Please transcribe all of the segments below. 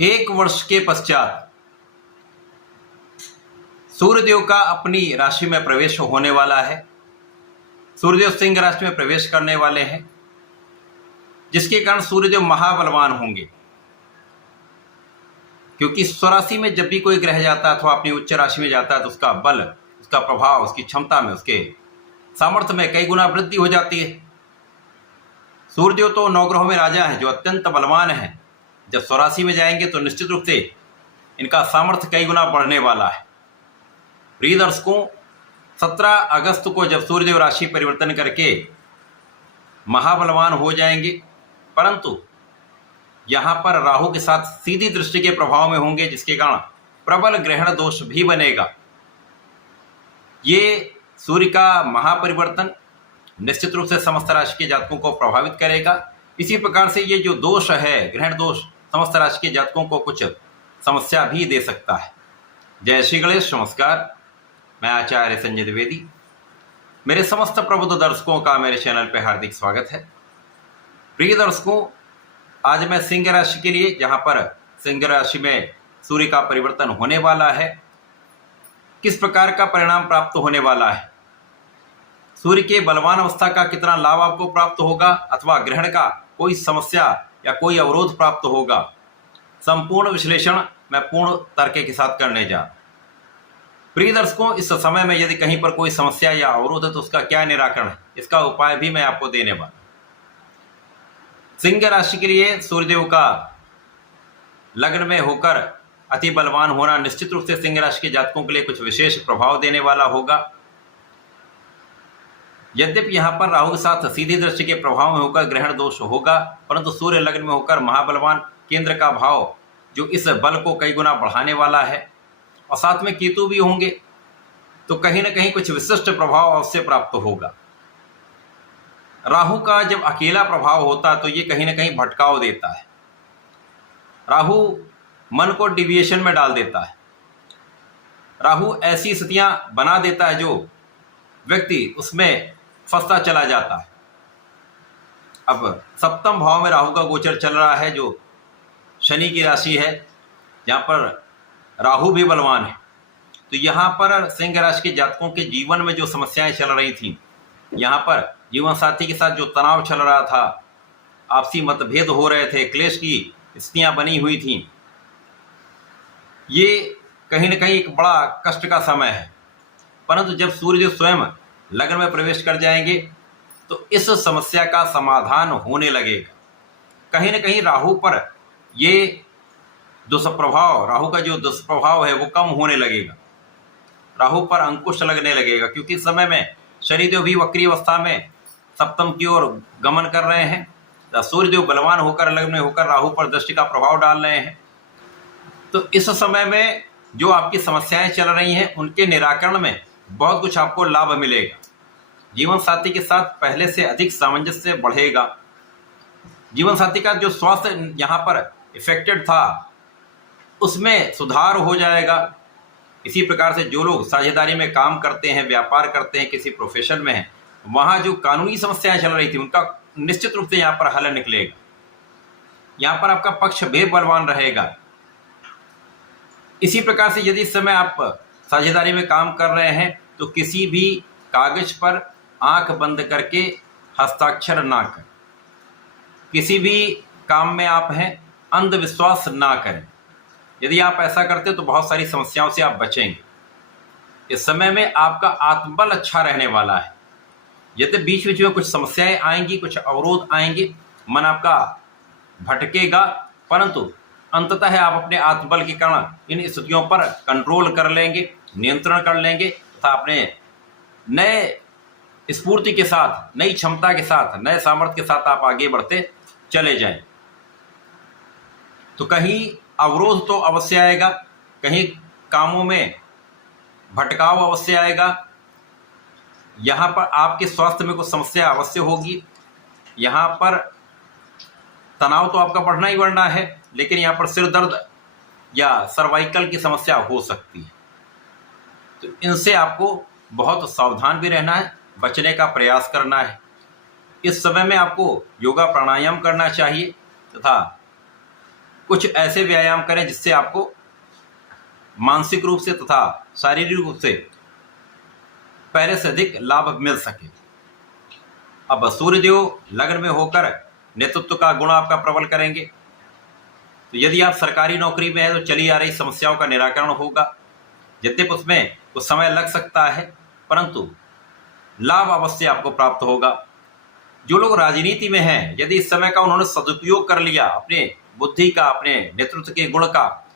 एक वर्ष के पश्चात सूर्यदेव का अपनी राशि में प्रवेश होने वाला है। सूर्यदेव सिंह राशि में प्रवेश करने वाले हैं, जिसके कारण सूर्यदेव महाबलवान होंगे। क्योंकि स्वराशि में जब भी कोई ग्रह जाता है अथवा अपनी उच्च राशि में जाता है तो उसका बल, उसका प्रभाव, उसकी क्षमता में, उसके सामर्थ्य में कई गुना वृद्धि हो जाती है। सूर्यदेव तो नवग्रहों में राजा हैं जो अत्यंत बलवान हैं। जब स्वराशि में जाएंगे तो निश्चित रूप से इनका सामर्थ्य कई गुना बढ़ने वाला है। प्रिय दर्शकों, 17 अगस्त को जब सूर्यदेव राशि परिवर्तन करके महाबलवान हो जाएंगे, परंतु यहाँ पर राहु के साथ सीधी दृष्टि के प्रभाव में होंगे, जिसके कारण प्रबल ग्रहण दोष भी बनेगा। ये सूर्य का महापरिवर्तन निश्चित रूप से समस्त राशि के जातकों को प्रभावित करेगा। इसी प्रकार से ये जो दोष है, ग्रहण दोष, समस्त राशि के जातकों को कुछ समस्या भी दे सकता है। जय श्री गणेश, नमस्कार। मैं आचार्य संजय द्विवेदी। मेरे समस्त प्रबुद्ध दर्शकों का मेरे चैनल पर हार्दिक स्वागत है। प्रिय दर्शकों, आज मैं सिंह राशि के लिए, जहां पर सिंह राशि में सूर्य का परिवर्तन होने वाला है, किस प्रकार का परिणाम प्राप्त होने वाला है, सूर्य के बलवान अवस्था का कितना लाभ आपको प्राप्त होगा अथवा ग्रहण का कोई समस्या या कोई अवरोध प्राप्त होगा, संपूर्ण विश्लेषण मैं पूर्ण तर्क के साथ करने जा रहा हूं। प्रिय दर्शकों, इस समय में यदि कहीं पर कोई समस्या या अवरोध है तो उसका क्या निराकरण है, इसका उपाय भी मैं आपको देने वाला। सिंह राशि के लिए सूर्यदेव का लग्न में होकर अति बलवान होना निश्चित रूप से सिंह राशि के जातकों के लिए कुछ विशेष प्रभाव देने वाला होगा। यद्यपि यहाँ पर राहु के साथ सीधी दृष्टि के प्रभाव में होकर ग्रहण दोष होगा, परंतु सूर्य लग्न में होकर महाबलवान केंद्र का भाव जो इस बल को कई गुना बढ़ाने वाला है, और साथ में केतु भी होंगे, तो कहीं ना कहीं कुछ विशिष्ट प्रभाव अवश्य प्राप्त होगा। राहु का जब अकेला प्रभाव होता है तो ये कहीं ना कहीं भटकाव देता है। राहु मन को डिविएशन में डाल देता है। राहु ऐसी स्थितियां बना देता है जो व्यक्ति उसमें फंसता चला जाता है। अब सप्तम भाव में राहु का गोचर चल रहा है, जो शनि की राशि है, जहां पर राहु भी बलवान है। तो यहाँ पर सिंह राशि के जातकों के जीवन में जो समस्याएं चल रही थी, यहाँ पर जीवन साथी के साथ जो तनाव चल रहा था, आपसी मतभेद हो रहे थे, क्लेश की स्थितियां बनी हुई थी, ये कहीं ना कहीं एक बड़ा कष्ट का समय है। परंतु जब सूर्य स्वयं लग्न में प्रवेश कर जाएंगे तो इस समस्या का समाधान होने लगेगा। कहीं ना कहीं राहु पर ये दुष्प्रभाव, राहु का जो दुष्प्रभाव है वो कम होने लगेगा। राहु पर अंकुश लगने लगेगा, क्योंकि इस समय में शनिदेव भी वक्री अवस्था में सप्तम की ओर गमन कर रहे हैं। सूर्यदेव बलवान होकर लग्न में होकर राहु पर दृष्टि का प्रभाव डाल रहे हैं। तो इस समय में जो आपकी समस्याएं चल रही हैं उनके निराकरण में बहुत कुछ आपको लाभ मिलेगा। जीवन साथी के साथ पहले से अधिक सामंजस्य बढ़ेगा। जीवन साथी का जो स्वास्थ्य यहाँ पर इफेक्टेड था उसमें सुधार हो जाएगा। इसी प्रकार से जो लोग साझेदारी में काम करते हैं, व्यापार करते हैं, किसी प्रोफेशन में हैं, वहाँ जो कानूनी समस्याएं चल रही थी उनका निश्चित रूप से यहाँ पर हल निकलेगा। यहाँ पर आपका पक्ष भी बलवान रहेगा। इसी प्रकार से यदि इस समय आप साझेदारी में काम कर रहे हैं तो किसी भी कागज पर आंख बंद करके हस्ताक्षर ना करें। किसी भी काम में आप हैं, अंधविश्वास ना करें। यदि आप ऐसा करते तो बहुत सारी समस्याओं से आप बचेंगे। इस समय में आपका आत्मबल अच्छा रहने वाला है। यदि बीच बीच में कुछ समस्याएं आएंगी, कुछ अवरोध आएंगे, मन आपका भटकेगा, परंतु अंततः आप अपने आत्मबल के कारण इन स्थितियों पर कंट्रोल कर लेंगे, नियंत्रण कर लेंगे तथा अपने नए स्फूर्ति के साथ, नई क्षमता के साथ, नए सामर्थ्य के साथ आप आगे बढ़ते चले जाएं। तो कहीं अवरोध तो अवश्य आएगा, कहीं कामों में भटकाव अवश्य आएगा, यहाँ पर आपके स्वास्थ्य में कुछ समस्या अवश्य होगी। यहाँ पर तनाव तो आपका बढ़ना ही बढ़ना है, लेकिन यहाँ पर सिर दर्द या सर्वाइकल की समस्या हो सकती है। तो इनसे आपको बहुत सावधान भी रहना है, बचने का प्रयास करना है। इस समय में आपको योगा प्राणायाम करना चाहिए तथा कुछ ऐसे व्यायाम करें जिससे आपको मानसिक रूप से तथा शारीरिक रूप से पहले से अधिक लाभ मिल सके। अब सूर्यदेव लग्न में होकर नेतृत्व का गुण आपका प्रबल करेंगे। तो यदि आप सरकारी नौकरी में है तो चली आ रही समस्याओं का निराकरण होगा। यद्यपि उसमें कुछ समय लग सकता है, परंतु लाभ अवश्य आपको प्राप्त होगा। जो लोग राजनीति में हैं, यदि इस समय का उन्होंने सदुपयोग कर लिया, अपने बुद्धि का, अपने नेतृत्व के गुण का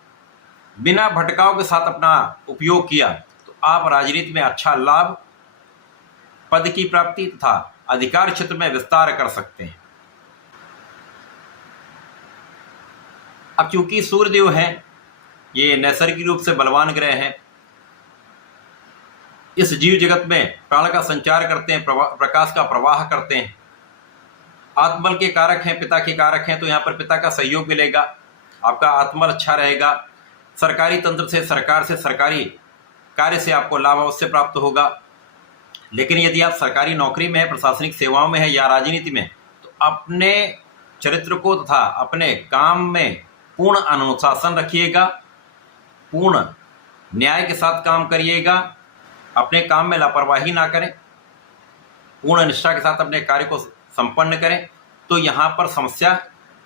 बिना भटकाव के साथ अपना उपयोग किया, तो आप राजनीति में अच्छा लाभ, पद की प्राप्ति तथा अधिकार क्षेत्र में विस्तार कर सकते हैं। अब चूंकि सूर्यदेव हैं, ये नैसर्गिक रूप से बलवान ग्रह हैं, इस जीव जगत में प्राण का संचार करते हैं, प्रकाश का प्रवाह करते हैं, आत्मबल के कारक हैं, पिता के कारक हैं, तो यहाँ पर पिता का सहयोग मिलेगा, आपका आत्मबल अच्छा रहेगा। सरकारी तंत्र से, सरकार से, सरकारी कार्य से आपको लाभ अवश्य प्राप्त होगा। लेकिन यदि आप सरकारी नौकरी में है, प्रशासनिक सेवाओं में है या राजनीति में, तो अपने चरित्र को तथा अपने काम में पूर्ण अनुशासन रखिएगा, पूर्ण न्याय के साथ काम करिएगा, अपने काम में लापरवाही ना करें, पूर्ण निष्ठा के साथ अपने कार्य को संपन्न करें, तो यहाँ पर समस्या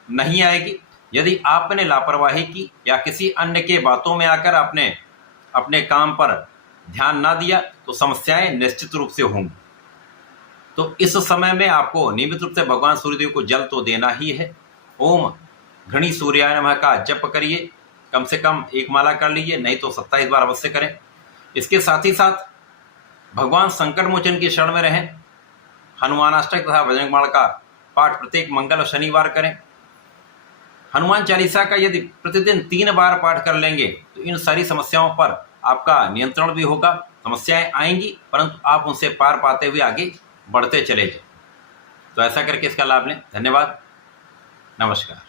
नहीं आएगी। यदि आपने लापरवाही की या किसी अन्य के बातों में आकर आपने अपने काम पर ध्यान ना दिया, तो समस्याएं निश्चित रूप से होंगी। तो इस समय में आपको नियमित रूप से भगवान सूर्यदेव को जल तो देना ही है। ओम घृणी सूर्याय नमः का जप करिए, कम से कम 1 माला कर लीजिए, नहीं तो 27 बार अवश्य करें। इसके साथ ही साथ भगवान संकट मोचन की शरण में रहें। हनुमानाष्टक तथा बजरंगबाण का पाठ प्रत्येक मंगल और शनिवार करें। हनुमान चालीसा का यदि प्रतिदिन 3 बार पाठ कर लेंगे तो इन सारी समस्याओं पर आपका नियंत्रण भी होगा। समस्याएं आएंगी, परंतु आप उनसे पार पाते हुए आगे बढ़ते चले जाएं। तो ऐसा करके इसका लाभ लें। धन्यवाद, नमस्कार।